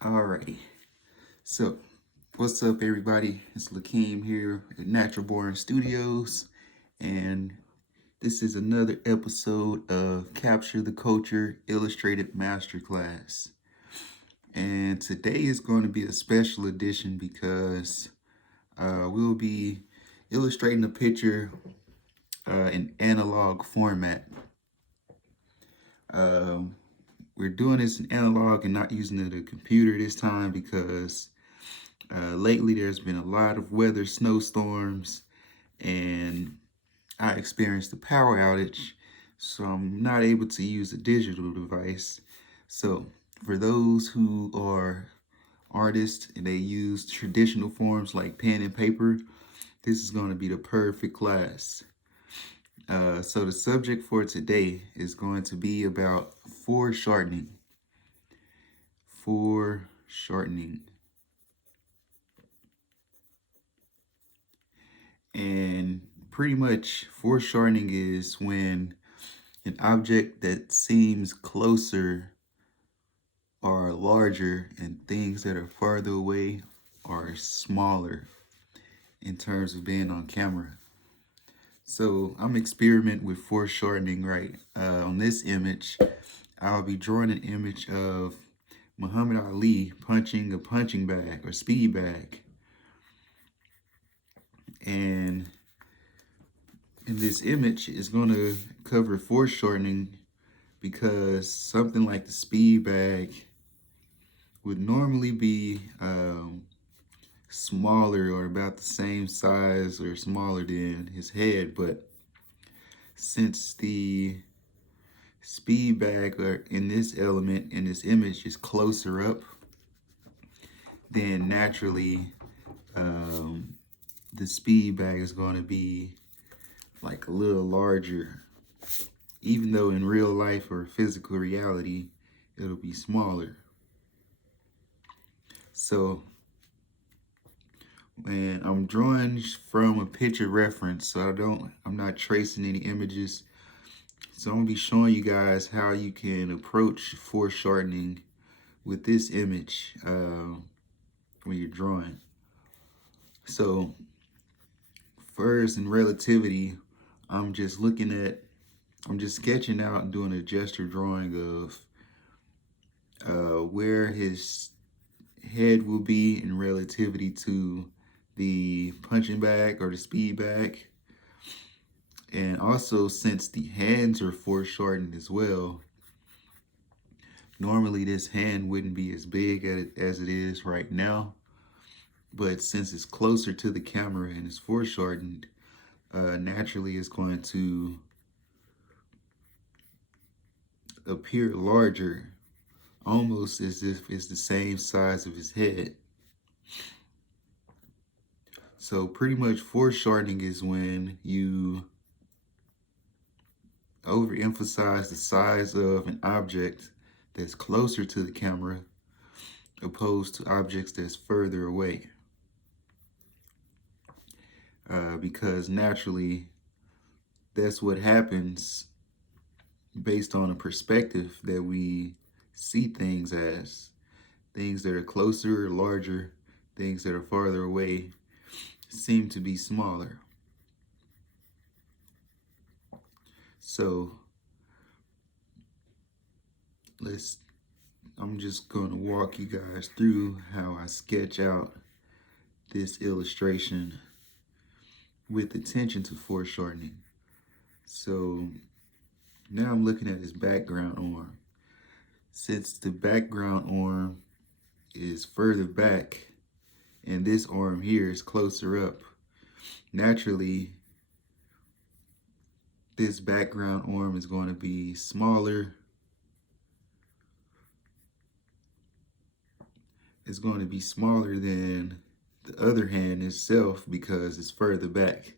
Alrighty, so what's up, everybody? It's Lakeem here at Natural Born Studios, and this is another episode of Capture the Culture Illustrated Masterclass. And today is going to be a special edition because we'll be illustrating a picture in analog format. Um, we're doing this in analog and not using the computer this time because lately there's been a lot of weather, snowstorms, and I experienced a power outage, so I'm not able to use a digital device. So for those who are artists and they use traditional forms like pen and paper, this is going to be the perfect class. So the subject for today is going to be about foreshortening. Foreshortening. And pretty much foreshortening is when an object that seems closer are larger and things that are farther away are smaller in terms of being on camera. So I'm experimenting with foreshortening, right? On this image, I'll be drawing an image of Muhammad Ali punching a punching bag or speed bag. And in this image is going to cover foreshortening because something like the speed bag would normally be smaller or about the same size or smaller than his head, but since the speed bag or in this element in this image is closer up, then naturally um, the speed bag is going to be like a little larger, even though in real life or physical reality it'll be smaller. So and I'm drawing from a picture reference, so I'm not tracing any images. So I'm gonna be showing you guys how you can approach foreshortening with this image when you're drawing. So first, in relativity, I'm just sketching out and doing a gesture drawing of where his head will be in relativity to the punching bag or the speed bag. And also, since the hands are foreshortened as well, normally this hand wouldn't be as big as it is right now. But since it's closer to the camera and it's foreshortened, naturally it's going to appear larger, almost as if it's the same size of his head. So pretty much foreshortening is when you overemphasize the size of an object that's closer to the camera opposed to objects that's further away. Because naturally that's what happens based on a perspective that we see things as. Things that are closer or larger, things that are farther away seem to be smaller. So I'm just going to walk you guys through how I sketch out this illustration with attention to foreshortening. So now I'm looking at his background arm. Since the background arm is further back and this arm here is closer up, naturally this background arm is going to be smaller. It's going to be smaller than the other hand itself because it's further back.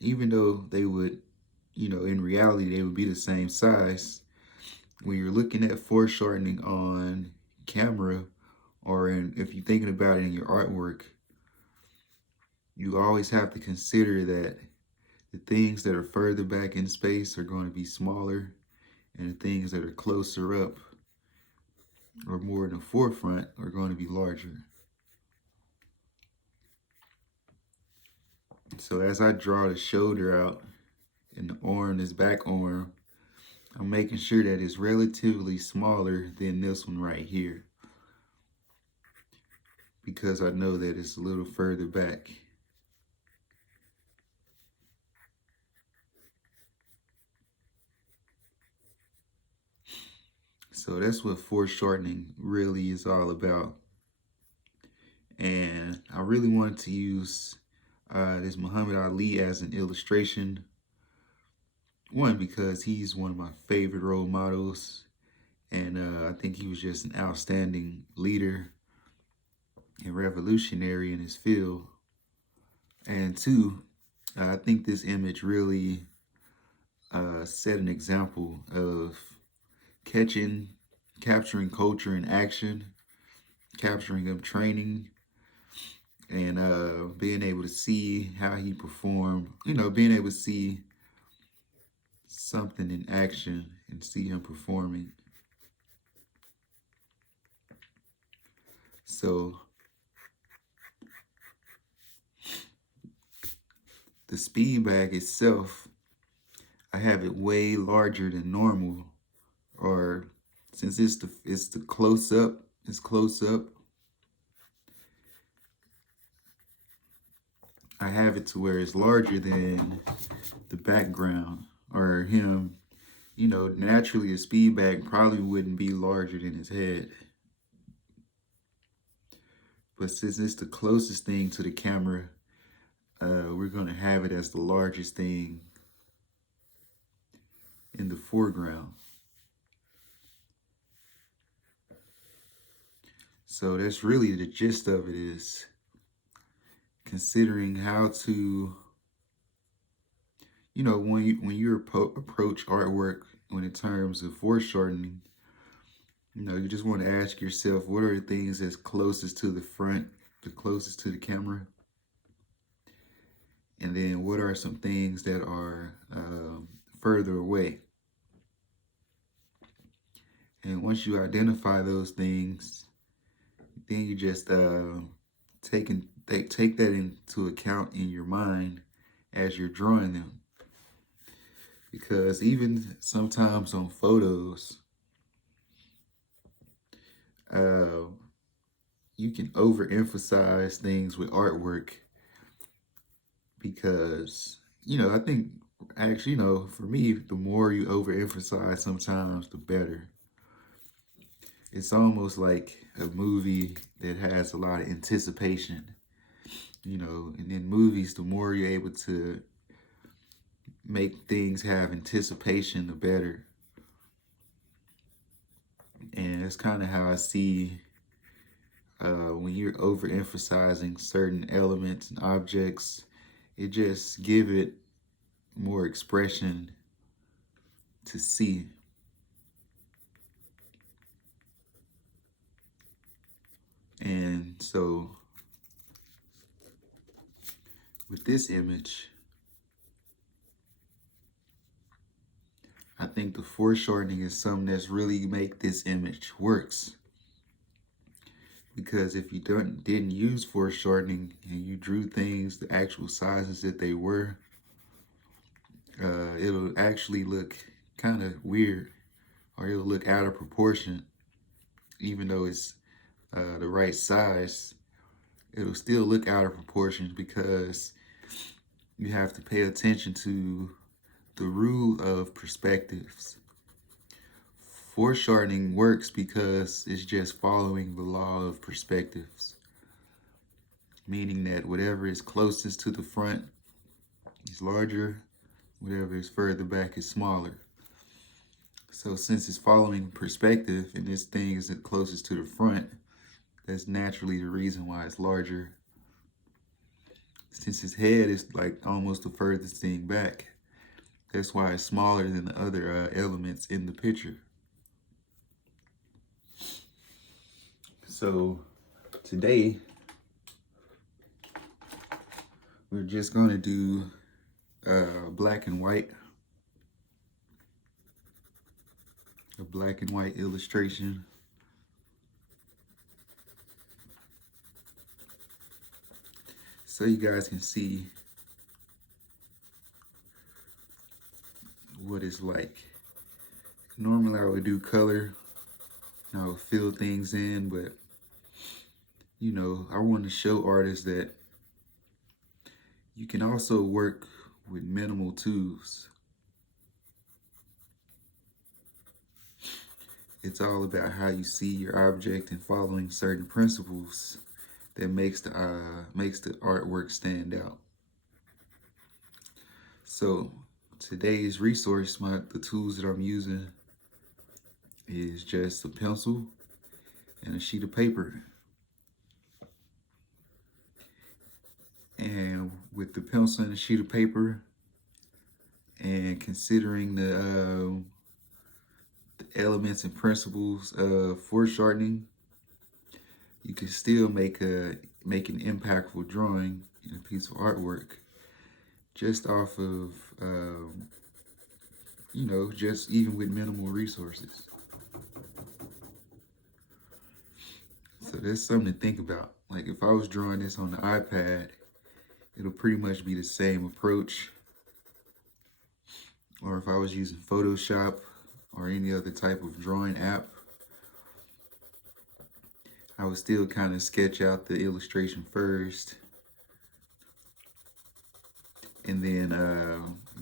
Even though they would, in reality, they would be the same size. When you're looking at foreshortening on camera, or if you're thinking about it in your artwork, you always have to consider that the things that are further back in space are going to be smaller, and the things that are closer up or more in the forefront are going to be larger. So as I draw the shoulder out and the arm, this back arm, I'm making sure that it's relatively smaller than this one right here, because I know that it's a little further back. So that's what foreshortening really is all about. And I really wanted to use this Muhammad Ali as an illustration. One, because he's one of my favorite role models, and I think he was just an outstanding leader and revolutionary in his field. And two, I think this image really set an example of capturing culture in action, capturing of training, and being able to see how he performed, being able to see something in action and see him performing. So the speed bag itself, I have it way larger than normal, or since it's the close up, I have it to where it's larger than the background or him. Naturally a speed bag probably wouldn't be larger than his head. But since it's the closest thing to the camera, we're gonna have it as the largest thing in the foreground. So that's really the gist of it, is considering how to, when you approach artwork when in terms of foreshortening, you just want to ask yourself, what are the things that's closest to the front, the closest to the camera? And then what are some things that are further away? And once you identify those things, then you just take that into account in your mind as you're drawing them. Because even sometimes on photos, you can overemphasize things with artwork, because, I think actually, for me, the more you overemphasize sometimes, the better. It's almost like a movie that has a lot of anticipation, and in movies, the more you're able to make things have anticipation, the better. And that's kind of how I see when you're overemphasizing certain elements and objects, it just give it more expression to see. And so with this image, I think the foreshortening is something that's really make this image works. Because if you didn't use foreshortening and you drew things the actual sizes that they were, it'll actually look kind of weird, or it'll look out of proportion. Even though it's the right size, it'll still look out of proportion, because you have to pay attention to the rule of perspectives. Foreshortening works because it's just following the law of perspectives, meaning that whatever is closest to the front is larger, whatever is further back is smaller. So since it's following perspective and this thing is the closest to the front, that's naturally the reason why it's larger. Since his head is like almost the furthest thing back, that's why it's smaller than the other elements in the picture. So today, we're just gonna do black and white, a black and white illustration so you guys can see what it's like. Normally I would do color and I would fill things in, but you know, I want to show artists that you can also work with minimal tools. It's all about how you see your object and following certain principles that makes the artwork stand out. So today's resource, the tools that I'm using is just a pencil and a sheet of paper. And with the pencil and a sheet of paper, and considering the elements and principles of foreshortening, you can still make an impactful drawing in a piece of artwork just off of you know, just even with minimal resources. So that's something to think about. Like if I was drawing this on the iPad, it'll pretty much be the same approach. Or if I was using Photoshop or any other type of drawing app, I would still kind of sketch out the illustration first and then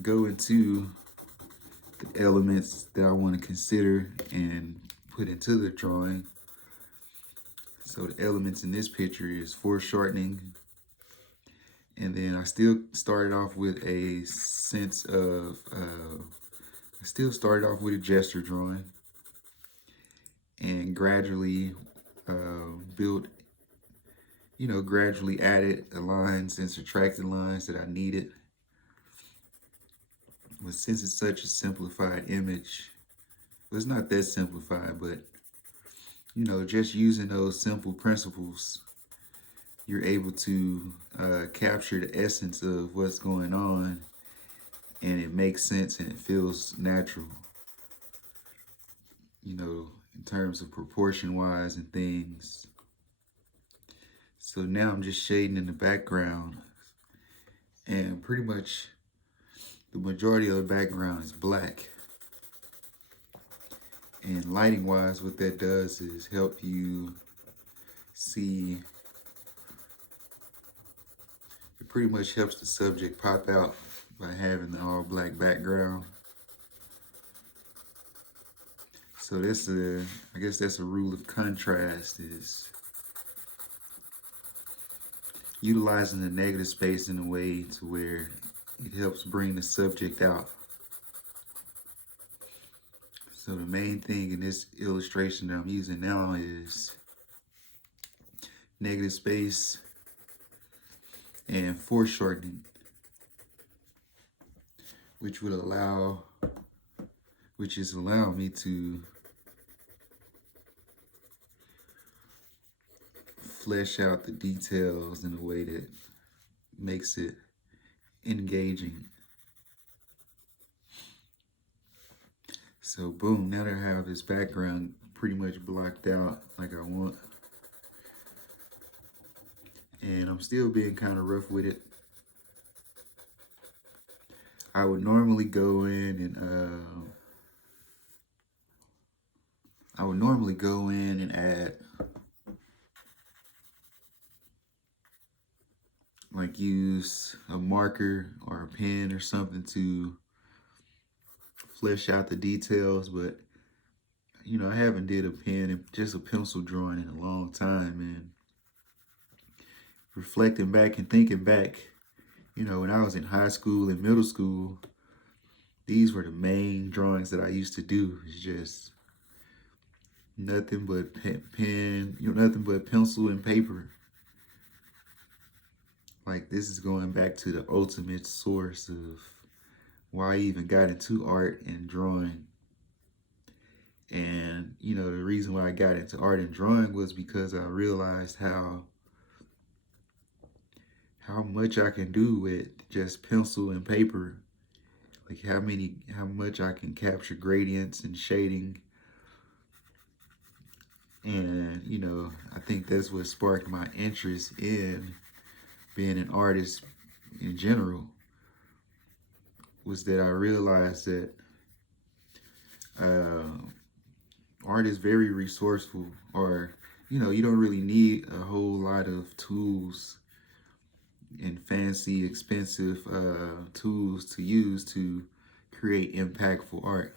go into the elements that I want to consider and put into the drawing. So the elements in this picture is foreshortening, and then I still started off with a sense of I still started off with a gesture drawing and gradually built, you know, gradually added the lines and subtracted lines that I needed. But since it's such a simplified image, well, it's not that simplified, but you know, just using those simple principles, you're able to capture the essence of what's going on, and it makes sense and it feels natural, you know, in terms of proportion wise and things. So now I'm just shading in the background, and pretty much the majority of the background is black. And lighting wise, what that does is help you see, it pretty much helps the subject pop out by having the all black background. So that's I guess that's a rule of contrast, is utilizing the negative space in a way to where it helps bring the subject out. So the main thing in this illustration that I'm using now is negative space and foreshortening, which is allowing me to flesh out the details in a way that makes it engaging. So boom, now that I have this background pretty much blocked out like I want, and I'm still being kind of rough with it. I would normally go in and add, like, use a marker or a pen or something to flesh out the details, but you know, I haven't did a pen and just a pencil drawing in a long time. And reflecting back and thinking back, you know, when I was in high school and middle school, these were the main drawings that I used to do. It's just nothing but pen, you know, nothing but pencil and paper. Like, this is going back to the ultimate source of why I even got into art and drawing. And, you know, the reason why I got into art and drawing was because I realized how much I can do with just pencil and paper. Like how much I can capture gradients and shading. And, you know, I think that's what sparked my interest in being an artist in general was that I realized that uh, art is very resourceful, or you don't really need a whole lot of tools and fancy, expensive tools to use to create impactful art.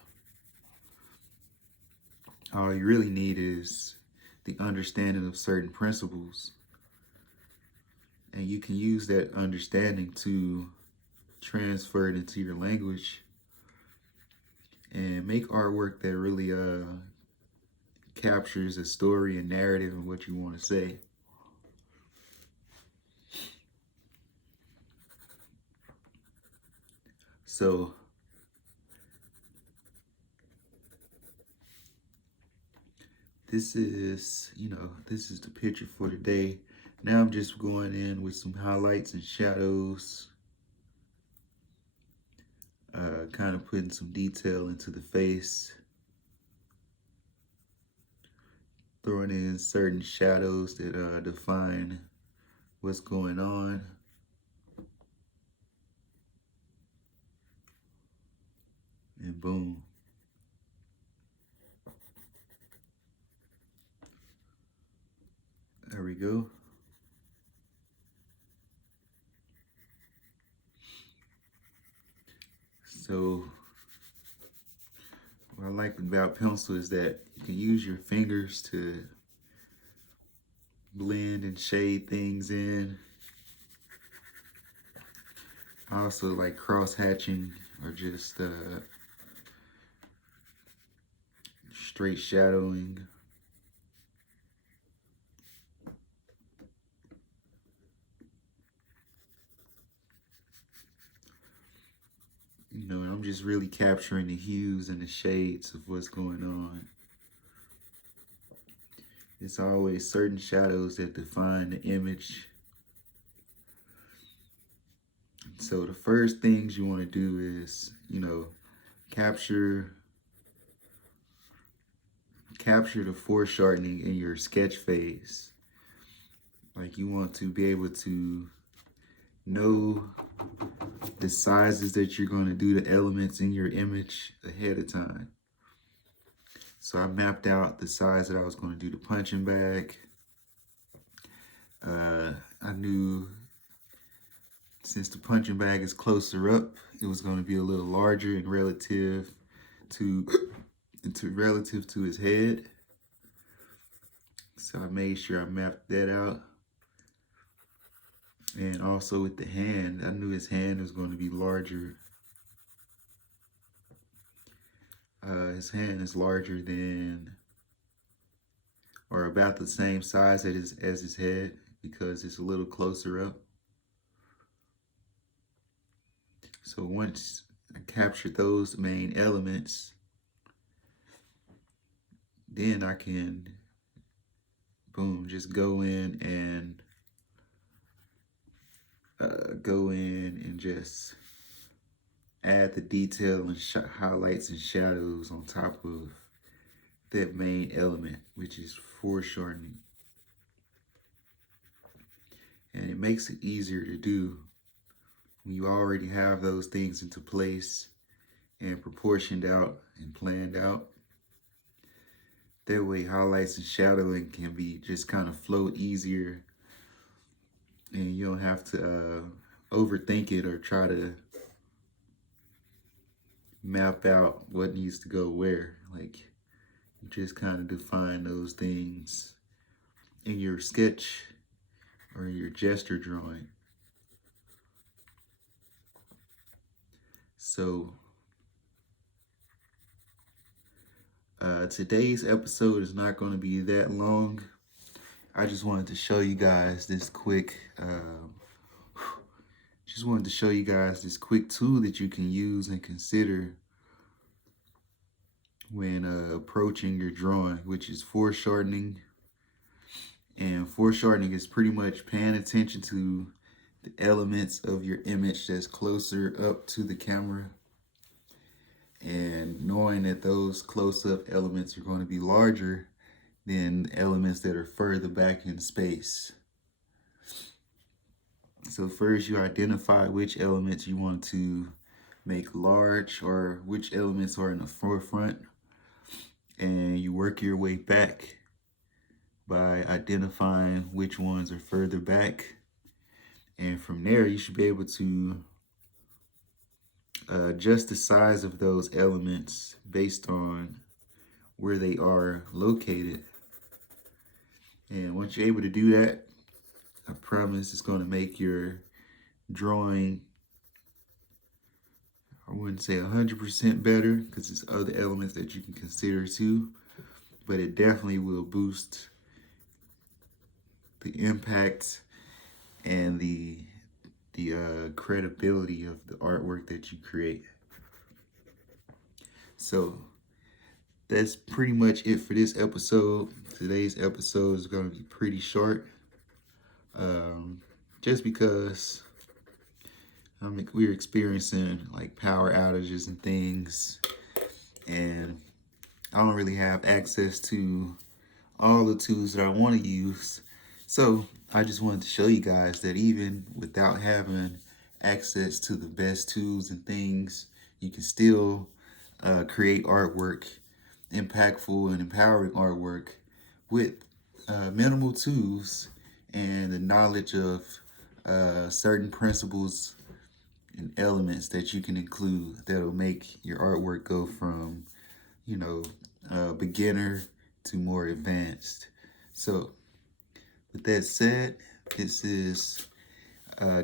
All you really need is the understanding of certain principles, and you can use that understanding to transfer it into your language and make artwork that really captures a story and narrative and what you want to say. So this is, this is the picture for today. Now I'm just going in with some highlights and shadows, kind of putting some detail into the face, throwing in certain shadows that define what's going on. And boom. There we go. So what I like about pencil is that you can use your fingers to blend and shade things in. I also like cross hatching or just straight shadowing. I'm just really capturing the hues and the shades of what's going on. It's always certain shadows that define the image. So the first things you want to do is, capture the foreshortening in your sketch phase. Like, you want to be able to know the sizes that you're going to do the elements in your image ahead of time. So I mapped out the size that I was going to do the punching bag. I knew since the punching bag is closer up, it was going to be a little larger in relative to his head. So I made sure I mapped that out. And also with the hand, I knew his hand was going to be larger. His hand is larger than, or about the same size as his head, because it's a little closer up. So once I captured those main elements, then I can, boom, just go in and just add the detail and highlights and shadows on top of that main element, which is foreshortening. And it makes it easier to do when you already have those things into place and proportioned out and planned out. That way highlights and shadowing can be just kind of flow easier, and you don't have to overthink it or try to map out what needs to go where. Like, you just kind of define those things in your sketch or your gesture drawing. So today's episode is not going to be that long. I just wanted to show you guys this quick tool that you can use and consider when approaching your drawing, which is foreshortening. And foreshortening is pretty much paying attention to the elements of your image that's closer up to the camera, and knowing that those close-up elements are going to be larger than elements that are further back in space. So first you identify which elements you want to make large or which elements are in the forefront, and you work your way back by identifying which ones are further back. And from there, you should be able to adjust the size of those elements based on where they are located. And once you're able to do that, I promise it's going to make your drawing, I wouldn't say 100% better because there's other elements that you can consider too, but it definitely will boost the impact and the credibility of the artwork that you create. So that's pretty much it for this episode. Today's episode is going to be pretty short, just because we're experiencing like power outages and things, and I don't really have access to all the tools that I want to use. So I just wanted to show you guys that even without having access to the best tools and things, you can still create artwork, impactful and empowering artwork with minimal tools and the knowledge of certain principles and elements that you can include that'll make your artwork go from, beginner to more advanced. So with that said, this is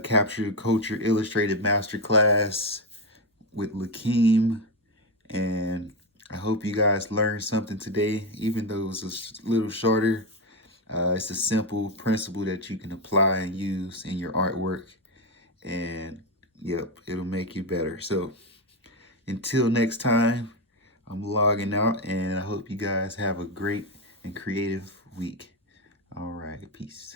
Capture Culture Illustrated Masterclass with Lakeem, and I hope you guys learned something today, even though it was a little shorter. It's a simple principle that you can apply and use in your artwork, and yep, it'll make you better. So until next time, I'm logging out, and I hope you guys have a great and creative week. All right, peace.